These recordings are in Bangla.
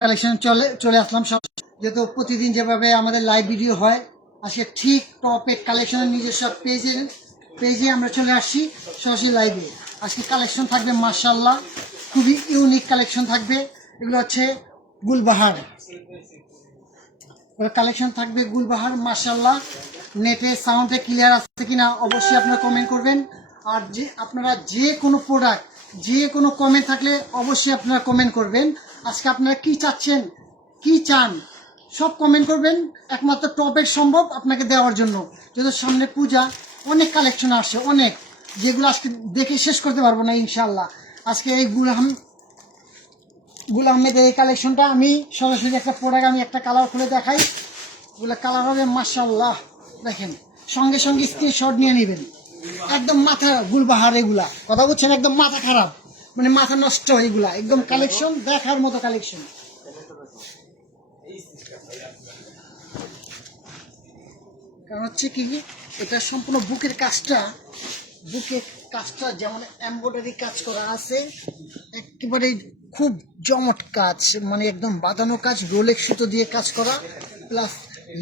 কালেকশন চলে আসলাম সব, যেহেতু প্রতিদিন যেভাবে আমাদের লাইভ ভিডিও হয়, আজকে ঠিক টপের কালেকশনের নিজস্ব পেজে আমরা চলে আসছি সরাসরি লাইভে। আজকে কালেকশন থাকবে মাশাআল্লাহ, খুবই ইউনিক কালেকশন থাকবে। এগুলো হচ্ছে গুলবাহার কালেকশন থাকবে, গুলবাহার মাশাআল্লাহ। নেটে সাউন্ডে ক্লিয়ার আসছে কিনা অবশ্যই আপনারা কমেন্ট করবেন। আর আপনারা যে কোনো প্রোডাক্ট, যে কোনো কমেন্ট থাকলে অবশ্যই আপনারা কমেন্ট করবেন। আজকে আপনারা কি চাচ্ছেন, কি চান, সব কমেন্ট করবেন। একমাত্র টপের সম্ভব আপনাকে দেওয়ার জন্য, যেহেতু সামনে পূজা, অনেক কালেকশন আসছে, অনেক, যেগুলো আজকে দেখে শেষ করতে পারবো না ইনশাল্লাহ। আজকে এই গুল আহমেদের এই কালেকশনটা আমি সরাসরি একটা প্রোডাক্ট, আমি একটা কালার খুলে দেখাই। এগুলো কালার হবে মাশাআল্লাহ, দেখেন। সঙ্গে সঙ্গে স্ক্রিনশট নিয়ে নেবেন। একদম মাথা গুলবাহার, এগুলা কথা বলছেন, একদম মাথা খারাপ, মানে মাথা নষ্ট, এগুলা একদম কালেকশন দেখার মতো কালেকশন। কারণ হচ্ছে কি, এটা সম্পূর্ণ বুকের কাজটা যেমন এমব্রয়ডারি কাজ করা আছে, একেবারে খুব জমট কাজ, মানে একদম বাঁধানো কাজ, রোলেক্স সুতো দিয়ে কাজ করা, প্লাস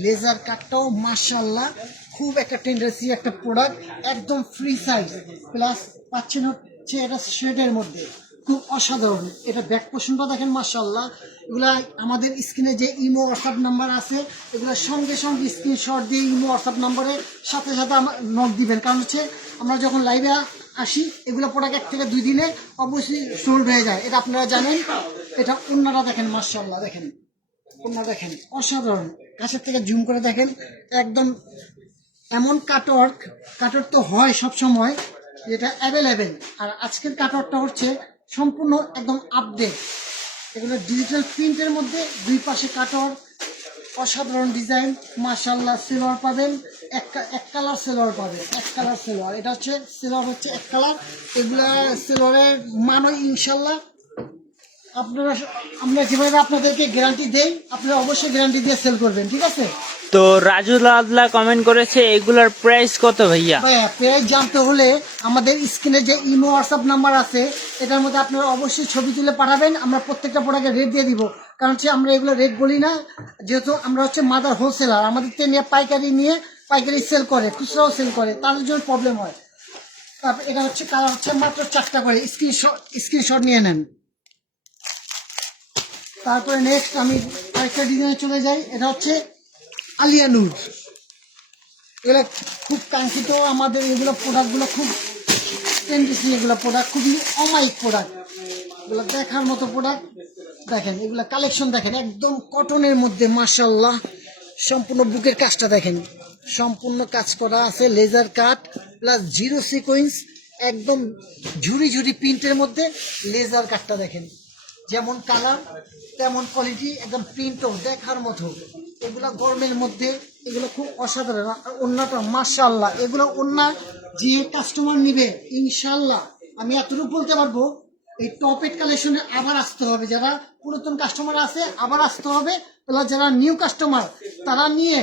লেজার কাটটাও মাশাআল্লাহ খুব একটা টেন্ডেন্সি একটা প্রোডাক্ট, একদম ফ্রি সাইজ, প্লাস পাচ্ছেন হচ্ছে এটা শেডের মধ্যে, খুব অসাধারণ। এটা ব্যাক পোর্শনটা দেখেন মাশাআল্লাহ। এগুলা আমাদের স্ক্রিনে যে ইমো হোয়াটসঅ্যাপ নাম্বার আছে, এগুলো সঙ্গে সঙ্গে স্ক্রিনশট দিয়ে ইমো হোয়াটসঅ্যাপ নাম্বারের সাথে সাথে নক দিবেন। কারণ হচ্ছে আমরা যখন লাইভে আসি, এগুলো প্রোডাক্ট 1 থেকে 2 দিনে অবশ্যই সোল্ড হয়ে যায়, এটা আপনারা জানেন। এটা ওন্নাটা দেখেন মাশাআল্লাহ, দেখেন ওন্না দেখেন অসাধারণ। কাছের থেকে জুম করে দেখেন, একদম এমন কাটওয়ার্ক তো হয় সব সময়, যেটা অ্যাভেলেবেল। আর আজকের কাটওয়ার্কটা হচ্ছে সম্পূর্ণ একদম আপডেট। এগুলো ডিজিটাল প্রিন্টের মধ্যে, 2 পাশে কাটওয়ার্ক, অসাধারণ ডিজাইন মাশাআল্লাহ। সেলোয়ার পাবেন এক কালার সেলোয়ার পাবেন, এক কালার সেলোয়ার। এটা হচ্ছে সেলোয়ার হচ্ছে এক কালার। এগুলা সেলোয়ারের মানও ইনশাল্লাহ আমরা যেভাবে আপনাদেরকে গ্যারান্টি দেই, আপনারা অবশ্যই গ্যারান্টি দিয়ে সেল করবেন, ঠিক আছে? তো রাজুল আদলা কমেন্ট করেছে, এগুলার প্রাইস কত ভাইয়া? প্রাইস জানতে হলে আমাদের স্ক্রিনে যে ইমো হোয়াটসঅ্যাপ নাম্বার আছে, এটার মধ্যে আপনারা অবশ্যই ছবি তুলে পাঠাবেন। আমরা প্রত্যেকটা প্রোডাক্টের রেট দিয়ে দিব। কারণ হচ্ছে আমরা এগুলো রেট বলি না, যেহেতু আমরা হচ্ছে মাদার হোলসেলার। আমাদের নিয়ে পাইকারি সেল করে, খুচরাও সেল করে, তাদের জন্য প্রবলেম হয়। তারপর এটা হচ্ছে কালার হচ্ছে মাত্র 4টা করে, স্ক্রিনশট নিয়ে নেন। তারপরে নেক্সট আমি আরেকটা ডিজাইনে চলে যাই। এটা হচ্ছে আলিয়া নূর। এগুলো খুব কাঙ্ক্ষিত আমাদের, এগুলো প্রোডাক্টগুলো খুব ট্রেন্ডিং, এগুলো প্রোডাক্ট খুবই অমায়িক প্রোডাক্ট, এগুলো দেখার মতো প্রোডাক্ট। দেখেন এগুলো কালেকশন দেখেন, একদম কটনের মধ্যে মাশাআল্লাহ। সম্পূর্ণ বুকের কাজটা দেখেন, সম্পূর্ণ কাজ করা আছে, laser cut plus zero sequence, একদম ঝুরি প্রিন্টের মধ্যে লেজার কাটটা দেখেন, যেমন কালার তেমন কোয়ালিটি, একদম প্রিন্টও দেখার মতো। এগুলা গরমের মধ্যে, এগুলো খুব অসাধারণ। আর ওন্নাটা মাশাআল্লাহ, এগুলো ওন্না যে কাস্টমার নিবে ইনশাআল্লাহ, আমি এতটুকু বলতে পারবো, এই টপের কালেকশনে আবার আসতে হবে। যারা পুরাতন কাস্টমার আছে আবার আসতে হবে, প্লাস যারা নিউ কাস্টমার তারা নিয়ে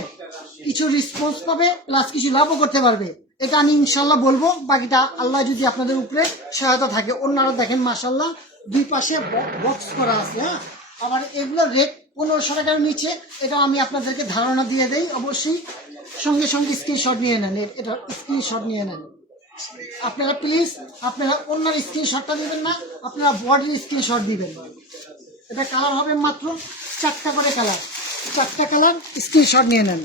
কিছু রেসপন্স পাবে, প্লাস কিছু লাভও করতে পারবে। এটা আমি ইনশাআল্লাহ বলবো, বাকিটা আল্লাহ যদি আপনাদের উপরে সহায়তা থাকে। অন্যরা দেখেন মাশাআল্লাহ 2 পাশে বক্স করা আছে। হ্যাঁ, আবার এগুলোর রেট 1500 টাকার নিচে, এটা আমি আপনাদেরকে ধারণা দিয়ে দেই। অবশ্যই সঙ্গে সঙ্গে স্ক্রিনশট নিয়ে নেন, এটা স্ক্রিনশট নিয়ে নেন আপনারা প্লিজ। আপনারা অন্যার স্ক্রিনশটটা দিবেন না, আপনারা বডির স্ক্রিনশট দিবেন। এটা কালার হবে মাত্র 4টা করে কালার, 4টা কালার স্ক্রিনশট নিয়ে নেন।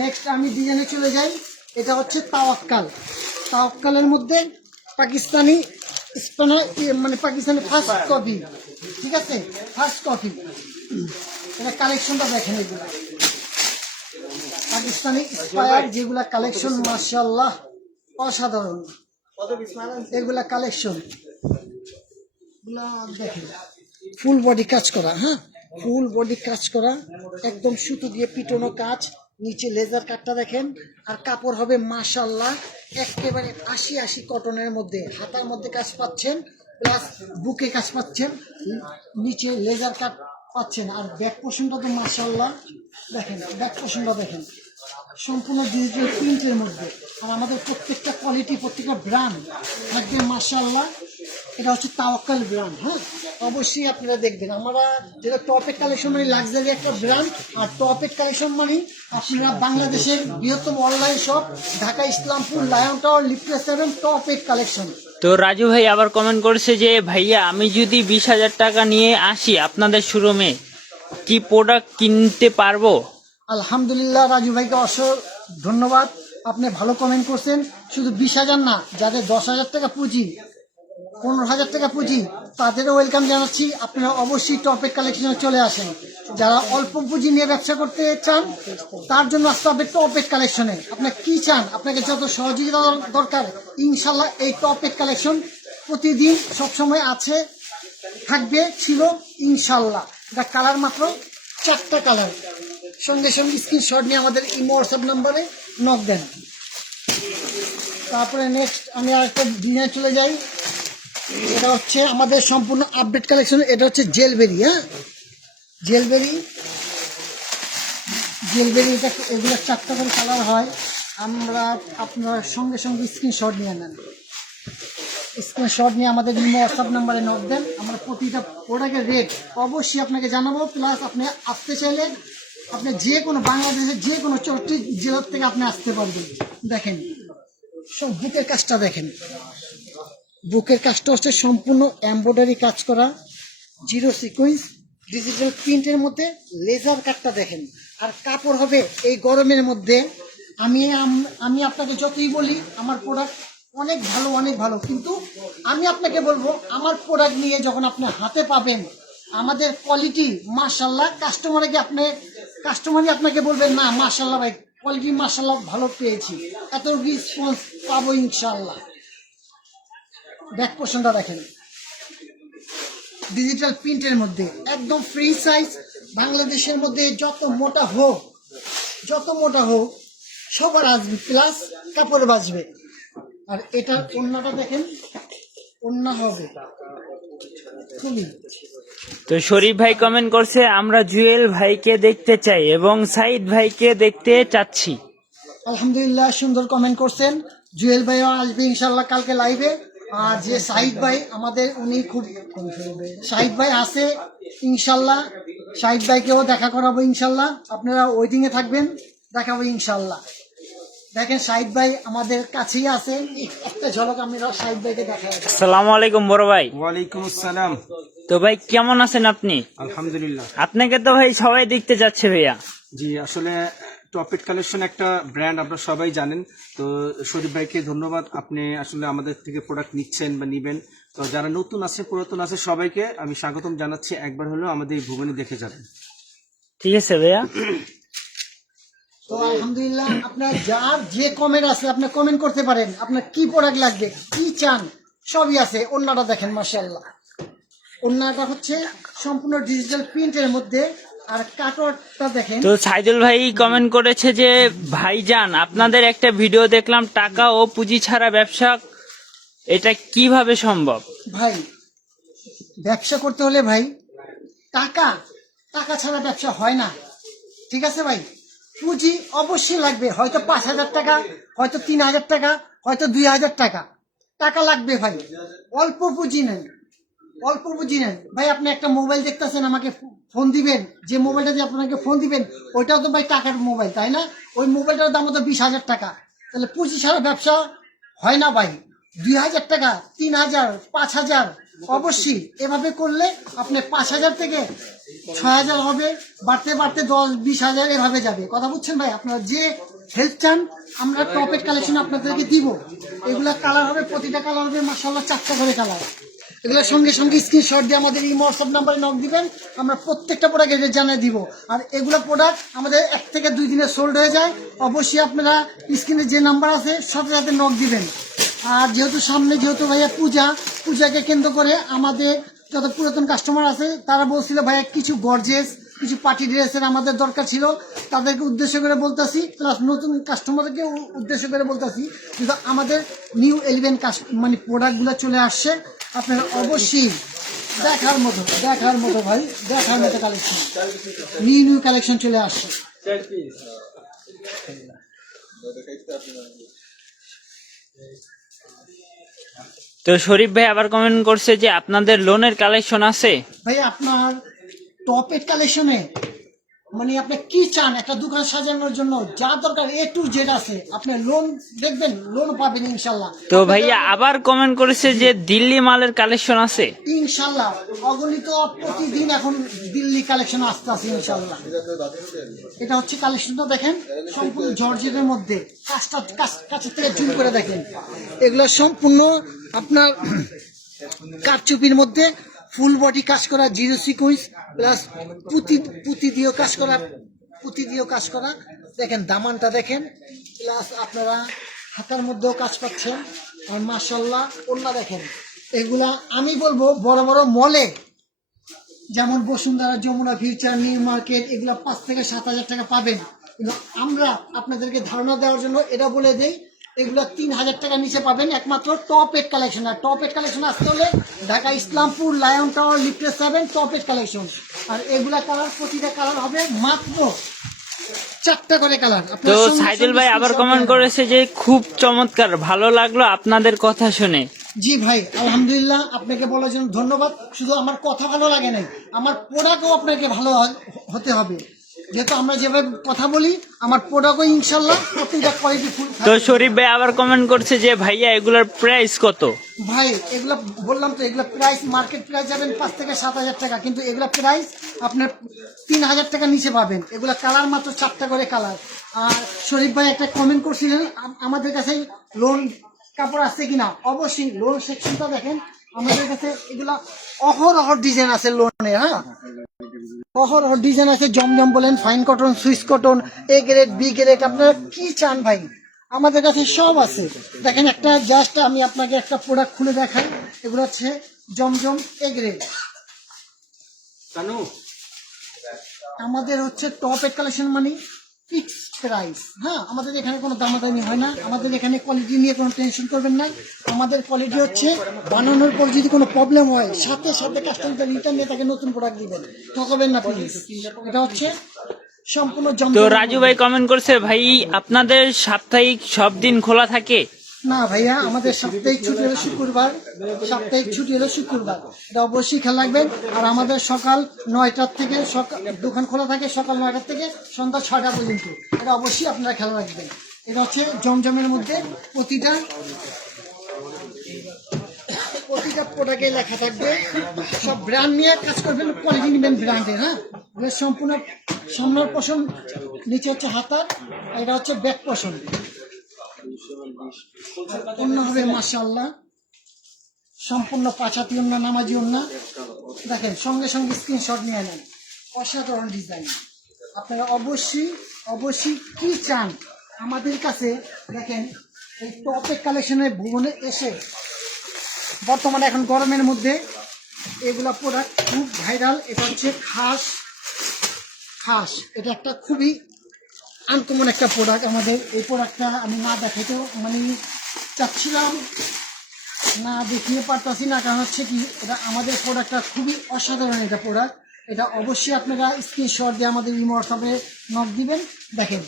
নেক্সট আমি ডিজাইনে চলে যাই। এটা হচ্ছে তাওয়াক্কালের মধ্যে পাকিস্তানি মানে পাকিস্তানি ফার্স্ট কপি, ঠিক আছে, ফার্স্ট কপি। এটা কালেকশনটা দেখেন, এগুলো পাকিস্তানি ইন্সপায়ার যেগুলা কালেকশন মাশাআল্লাহ অসাধারণ। এগুলা কালেকশন দেখেন, ফুল বডি কাজ করা। হ্যাঁ, ফুল বডি কাজ করা, একদম সুতো দিয়ে পিটানো কাজ, নিচে লেজার কাটটা দেখেন। আর কাপড় হবে মাশাআল্লাহ একেবারে 80 কটনের মধ্যে, হাতার মধ্যে কাজ পাচ্ছেন, প্লাস বুকে কাজ পাচ্ছেন, নিচে লেজার কাট পাচ্ছেন। আর ব্যাক পোর্শনটা তো মাশাআল্লাহ দেখেন, ব্যাক পোর্শনটা দেখেন, সম্পূর্ণ ডিজিটাল প্রিন্টের মধ্যে। আর আমাদের প্রত্যেকটা কোয়ালিটি, প্রত্যেকটা ব্র্যান্ড থাকবে মাশাআল্লাহ। এটা হচ্ছে তাওয়াক্কাল ব্র্যান্ড। হ্যাঁ, অবশ্যই আপনারা দেখবেন। আমরা যেটা টপের কালেকশন মানে লাক্সারি একটা ব্র্যান্ড, আর টপের কালেকশন মানে আপনারা বাংলাদেশের বৃহত্তম online shop Dhaka Islampur Lion tower লিফটে 7 টপের কালেকশন। তো রাজু ভাই আবার কমেন্ট করেছে যে ভাইয়া আমি যদি 20,000 টাকা নিয়ে আসি আপনাদের শোরুমে কি প্রোডাক্ট কিনতে পারবো? আলহামদুলিল্লাহ, রাজু ভাইকে অসংখ্য ধন্যবাদ। আপনি ভালো কমেন্ট করছেন। শুধু 20,000 না, যাদের 10,000 টাকা পুঁজি, 15,000 টাকা পুঁজি, তাদেরও ওয়েলকাম জানাচ্ছি। আপনারা অবশ্যই টপের কালেকশনে চলে আসেন। যারা অল্প পুঁজি নিয়ে ব্যবসা করতে চান তার জন্য আসতে হবে টপের কালেকশনে। আপনার কি চান, আপনাকে যত সহযোগিতা দরকার, ইনশাল্লাহ এই টপের কালেকশন প্রতিদিন সবসময় আছে, থাকবে, ছিল ইনশাল্লাহ। এটা কালার মাত্র 4টা কালার। সঙ্গে সঙ্গে স্ক্রিনশট নিয়ে আমাদের ইমো হোয়াটসঅ্যাপ নাম্বারে নক দেন। তারপরে নেক্সট আমি আরেকটা ডিজাইন চলে যাই। এটা হচ্ছে আমাদের সম্পূর্ণ আপডেট কালেকশন। এটা হচ্ছে জেলবেরি। হ্যাঁ, জেলবেরি এটা, এগুলো 4টা করে কালার হয়। আপনারা সঙ্গে সঙ্গে স্ক্রিনশট নিয়ে নেন। স্ক্রিনশট নিয়ে আমাদের হোয়াটসঅ্যাপ নাম্বারে নক দেন। আমরা প্রতিটা প্রোডাক্টের রেট অবশ্যই আপনাকে জানাবো। প্লাস আপনি আসতে চাইলে আপনি যে কোনো বাংলাদেশের যে কোনো 4টি জেলার থেকে আপনি আসতে পারবেন। দেখেন সব বুকের কাজটা দেখেন। বুকের কাজটা হচ্ছে সম্পূর্ণ এমব্রয়ডারি কাজ করা, জিরো সিকোয়েন্স ডিজিটাল প্রিন্টের মধ্যে। লেজার কাটটা দেখেন। আর কাপড় হবে এই গরমের মধ্যে। আমি আপনাকে যতই বলি আমার প্রোডাক্ট অনেক ভালো, অনেক ভালো, কিন্তু আমি আপনাকে বলবো আমার প্রোডাক্ট নিয়ে যখন আপনি হাতে পাবেন আমাদের কোয়ালিটি মাশাআল্লাহ, কাস্টমারই আপনাকে বলবেন না মাশাআল্লাহ ভাই কোয়ালিটি মাশাআল্লাহ ভালো পেয়েছি, এত রেসপন্স পাবো ইনশাআল্লাহ। ব্যাক পোর্শনটা দেখেন ডিজিটাল প্রিন্টের মধ্যে একদম ফ্রি সাইজ। বাংলাদেশের মধ্যে যত মোটা হোক সবার আসবে, প্লাস কাপড় বাঁচবে। আর এটার ওড়নাটা দেখেন, ওড়না হবে খুবই। তো শরীফ ভাই কমেন্ট করছে আমরা জুয়েল ভাইকে দেখতে চাই এবং সাইদ ভাইকে দেখতে চাচ্ছি। আলহামদুলিল্লাহ, সুন্দর কমেন্ট করছেন। জুয়েল ভাইও আসবে ইনশাল্লাহ কালকে লাইভে। আর যে শাহিদ ভাই আমাদের, উনি খুব, শাহিদ ভাই আছে ইনশাল্লাহ। শাহিদ ভাইকেও দেখা করাবো ইনশাল্লাহ। আপনারা ওয়েটিং এ থাকবেন, দেখাবো ইনশাল্লাহ। দেখেন শাহিদ ভাই আমাদের কাছেই আছে। একটা ঝলক আমি শাহিদ ভাইকে দেখাই। আসসালামু আলাইকুম বড় ভাই। ওয়ালাইকুম আসসালাম। তো ভাই কেমন আছেন আপনি? আলহামদুলিল্লাহ। আপনাকে তো ভাই সবাই দেখতে যাচ্ছে ভাইয়া। জি, আসলে টপেট কালেকশন একটা ব্র্যান্ড, আপনারা সবাই জানেন। তো শরীফ ভাইকে ধন্যবাদ, আপনি আসলে আমাদের থেকে প্রোডাক্ট নিচ্ছেন বা নিবেন। তো যারা নতুন আছে, পুরাতন আছে, সবাইকে আমি স্বাগতম জানাচ্ছি। একবার হলেও আমাদের এই ভুবনে দেখে যাবেন। ঠিক আছে ভাইয়া। তো আলহামদুলিল্লাহ, আপনার যার যে কমেন্ট আছে আপনি কমেন্ট করতে পারেন। আপনার কি প্রোডাক্ট লাগবে, কি চান, সবই আছে। ওড়নাটা দেখেন মাশাআল্লাহ। ওড়নাটা হচ্ছে সম্পূর্ণ ডিজিটাল প্রিন্টের মধ্যে। আর কাটওয়ার্কটা দেখেন। তো সাইদুল ভাই কমেন্ট করেছে যে ভাইজান আপনাদের একটা ভিডিও দেখলাম টাকা ও পুঁজি ছাড়া ব্যবসা, এটা কিভাবে সম্ভব? ভাই ব্যবসা করতে হলে ভাই টাকা ছাড়া ব্যবসা হয় না। ঠিক আছে ভাই, পুঁজি অবশ্যই লাগবে। হয়তো 5,000 টাকা, হয়তো 3,000 টাকা, হয়তো 2,000 টাকা। টাকা লাগবে ভাই। অল্প পুঁজি নেন ভাই। আপনি একটা মোবাইল দেখতেছেন, আমাকে ফোন দিবেন, যে মোবাইলটা দিয়ে আপনাকে ফোন দিবেন ওইটাও তো ভাই টাকার মোবাইল, তাই না? ওই মোবাইলটার দাম তো 20,000 টাকা। তাহলে পুঁজি ছাড়া ব্যবসা হয় না ভাই। 2,000 টাকা, 3,000, 5,000, অবশ্যই এভাবে করলে আপনি 5,000 থেকে 6,000 হবে, বাড়তে 10-20,000 এভাবে যাবে। কথা বুঝছেন ভাই? আপনারা যে হেল্প চান আমরা টপেট কালেকশন আপনাদেরকে দিব। এগুলা কালার হবে, প্রতিটা কালার হবে মাশাআল্লাহ 4টা করে কালার। এগুলোর সঙ্গে স্ক্রিনশট দিয়ে আমাদের এই হোয়াটসঅ্যাপ নাম্বারে নক দিবেন। আমরা প্রত্যেকটা প্রোডাক্ট রেট জানিয়ে দিব। আর এগুলো প্রোডাক্ট আমাদের 1 থেকে 2 দিনে সোল্ড হয়ে যায়। অবশ্যই আপনারা স্ক্রিনে যে নাম্বার আছে সাথে সাথে নক দিবেন। আর যেহেতু ভাইয়া পূজাকে কেন্দ্র করে আমাদের যত পুরাতন কাস্টমার আছে তারা বলছিল ভাইয়া কিছু গর্জেস, কিছু পার্টি ড্রেসের আমাদের দরকার ছিল। তাদেরকে উদ্দেশ্য করে বলতেছি, প্লাস নতুন কাস্টমারকে উদ্দেশ্য করে বলতেছি, কিন্তু আমাদের নিউ 11 মানে প্রোডাক্টগুলো চলে আসছে। আপনারা অবশ্যই দেখার মতো ভাই, দেখার মতো কালেকশন, নিউ কালেকশন চলে আসছে। তো শরীফ ভাই আবার কমেন্ট করছে যে আপনাদের লোনের কালেকশন আছে। ভাই আপনার টপ এড কালেকশনে মানে আপনি কি চান একটা দোকান সাজানোর জন্য যা দরকার A to Z আছে, আপনি লোন দেখবেন, লোন পাবেন ইনশাল্লাহ। তো ভাইয়া আবার কমেন্ট করেছে যে দিল্লি মালের কালেকশন আছে। ইনশাল্লাহ অগণিত প্রতিদিন এখন দিল্লি কালেকশন আসতে আছে ইনশাল্লাহ। এটা হচ্ছে কালেকশনটা দেখেন, সম্পূর্ণ জর্জেটের মধ্যে কাজটা কাছের থেকে জুম করে দেখেন, এগুলো সম্পূর্ণ আপনার কারচুপির মধ্যে ফুল বডি কাজ করা, জিরো সিকুয়েন্স প্লাস পুঁতি দিয়েও কাজ করা, দেখেন দামানটা দেখেন, প্লাস আপনারা হাতার মধ্যেও কাজ পাচ্ছেন। আর মাশাআল্লাহ ওন্না দেখেন, এগুলা আমি বলবো বড় বড় মলে যেমন Bashundhara, Jamuna, Future, New Market, এগুলো 5 থেকে 7,000 টাকা পাবেন। কিন্তু আমরা আপনাদেরকে ধারণা দেওয়ার জন্য এটা বলে দেই, এগুলো 3,000 টাকা নিচে পাবেন একমাত্র টপ এড কালেকশন। আর টপ এড কালেকশন আসতে হলে Dhaka Islampur, Lion Tower, lifted 7 Top Ed Collection. আর এগুলা কালার, প্রতিটা কালার হবে মাত্র 4টা করে কালার। তো সাইদুল ভাই আবার কমেন্ট করেছে যে খুব চমৎকার, ভালো লাগলো আপনাদের কথা শুনে। জি ভাই আলহামদুলিল্লাহ, আপনাকে বলার জন্য ধন্যবাদ। শুধু আমার কথা ভালো লাগে নাই, আমার প্রোডাক্টও আপনাকে ভালো হতে হবে। যেহেতু আমরা যেভাবে কথা বলি, আমার প্রোডাক্টও ইনশাল্লাহ প্রতিটা কোয়ালিটি ফুল। তো শরীফ ভাই আবার কমেন্ট করছে যে ভাইয়া এগুলোর প্রাইস কত? ভাই এগুলো বললাম তো, এগুলো প্রাইস মার্কেট প্রাইস যাবেন 5 থেকে 7,000 টাকা, কিন্তু এগুলো প্রাইস আপনার 3,000 টাকা নিচে পাবেন। এগুলো কালার মাত্র 4টা করে কালার। আর শরীফ ভাই একটা কমেন্ট করছিলেন আমাদের কাছে লোন কাপড় আছে কিনা। অবশ্যই লোন সেকশনটা দেখেন, আমাদের কাছে এগুলা অহরহ ডিজাইন আছে লোনের। হ্যাঁ, অহরহ ডিজাইন আছে, জমজম বলেন, fine cotton, Swiss cotton, A grade, B grade, আপনারা কি চান ভাই আমাদের কাছে সব আছে। দেখেন একটা জাস্ট আমি আপনাকে একটা প্রোডাক্ট খুলে দেখাই, এগুলো হচ্ছে জমজম A গ্রেড। আমাদের হচ্ছে টপ এড কালেকশন মানে ফিক্স প্রাইস। হ্যাঁ, আমাদের এখানে কোনো দামাদামি হয় না, আমাদের এখানে কোয়ালিটি নিয়ে কোনো টেনশন করবেন না। আমাদের কোয়ালিটি হচ্ছে বানানোর পর যদি কোনো প্রবলেম হয় সাথে সাথে কাস্টমারদের রিটার্ন নিয়ে তাকে নতুন প্রোডাক্ট দিবেন, ঠকাবেন না প্লিজ। এটা হচ্ছে সম্পূর্ণ তো জমজম। রাজু ভাই কমেন্ট করছে ভাই আপনাদের সাপ্তাহিক সব দিন খোলা থাকে? না ভাইয়া, আমাদের সাপ্তাহিক ছুটি হলো শুক্রবার, এটা অবশ্যই খেয়াল রাখবেন। আর আমাদের সকাল 9টার থেকে দোকান খোলা থাকে, সকাল 9টার থেকে সন্ধ্যা 6টা পর্যন্ত, এটা অবশ্যই আপনারা খেয়াল রাখবেন। এটা হচ্ছে জমজমের মধ্যে প্রতিটা প্রোডাক্টে লেখা থাকবে, সব ব্র্যান্ড নিয়ে কাজ করবেন, কোয়ালিটি নেবেন ব্র্যান্ডের। হ্যাঁ, সম্পূর্ণ সামনের পোষণ, নিচে হচ্ছে হাতার, এটা হচ্ছে ব্যাক পোষণ। অন্য হবে মাশাআল্লাহ সম্পূর্ণ পাঁচাতি অন্য, নামাজি অন্য। দেখেন সঙ্গে সঙ্গে স্ক্রিনশট নিয়ে নেন, অসাধারণ ডিজাইন। আপনারা অবশ্যই কি চান আমাদের কাছে দেখেন, এই টপের কালেকশনের ভুবনে এসে বর্তমানে এখন গরমের মধ্যে এগুলা প্রোডাক্ট খুব ভাইরাল। এটা হচ্ছে খাস, এটা একটা খুবই আনকমন একটা প্রোডাক্ট। আমাদের এই প্রোডাক্টটা আমি না দেখাইতেও মানে চাচ্ছিলাম, না দেখিয়ে পারতাছি না, কারণ হচ্ছে কি এটা আমাদের প্রোডাক্টটা খুবই অসাধারণ। এটা প্রোডাক্ট, এটা অবশ্যই আপনারা স্ক্রিনশট দিয়ে আমাদের এই হোয়াটসঅ্যাপে নক দিবেন। দেখেন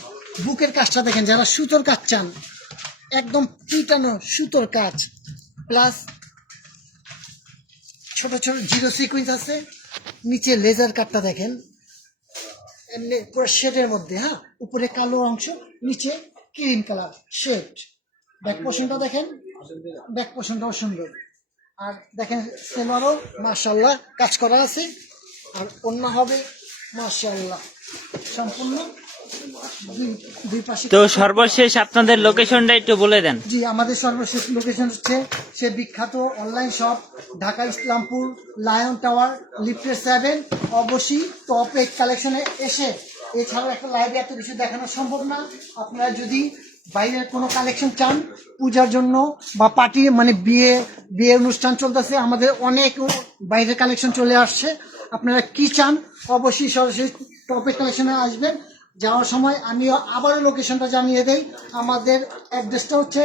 বুকের কাজটা দেখেন, যারা সুতোর কাজ চান, একদম পিটানো সুতোর কাজ, প্লাস ছোট ছোট জিরো সিকুয়েন্স আছে, নিচে লেজার কাটটা দেখেন এমনি পুরো শেডের মধ্যে। হ্যাঁ, উপরে কালো অংশ, নিচে ক্রিম কালার শেড। ব্যাক পোর্শনটা দেখেন, ব্যাক পোর্শনটাও সুন্দর। আর দেখেন সেলোয়ারও মাশাআল্লাহ কাজ করা আছে, আর অন্য হবে মাশাআল্লাহ সম্পূর্ণ দুই পাশে। তো সর্বশেষ আপনাদের লোকেশনটা একটু বলে দেন। জি, আমাদের সর্বশেষ লোকেশন হচ্ছে সে বিখ্যাত online shop Dhaka Islampur, Lion Tower, lifted 7। অবশ্যই টপ এড কালেকশনে এসে, এছাড়াও একটা লাইভে এত কিছু দেখানো সম্ভব না। আপনারা যদি বাইরের কোনো কালেকশন চান পূজার জন্য বা পার্টি মানে বিয়ে অনুষ্ঠান চলতেছে, আমাদের অনেক বাইরের কালেকশন চলে আসছে। আপনারা কি চান অবশ্যই সরাসরি টপ এড কালেকশনে আসবেন। যাওয়ার সময় আমি আবারও লোকেশনটা জানিয়ে দেই। আমাদের অ্যাড্রেসটা হচ্ছে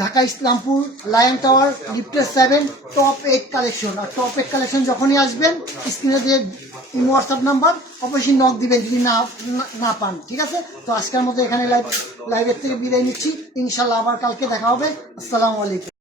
Dhaka Islampur, Lion Tower, lifted 7 Top Ed Collection. আর টপ এড কালেকশন যখনই আসবেন স্ক্রিনে দিয়ে হোয়াটসঅ্যাপ নাম্বার, অবশ্যই নক দিবেন যদি না পান, ঠিক আছে? তো আজকের মতো এখানে লাইভের থেকে বিদায় নিচ্ছি, ইনশাল্লাহ আবার কালকে দেখা হবে। আসসালামু আলাইকুম।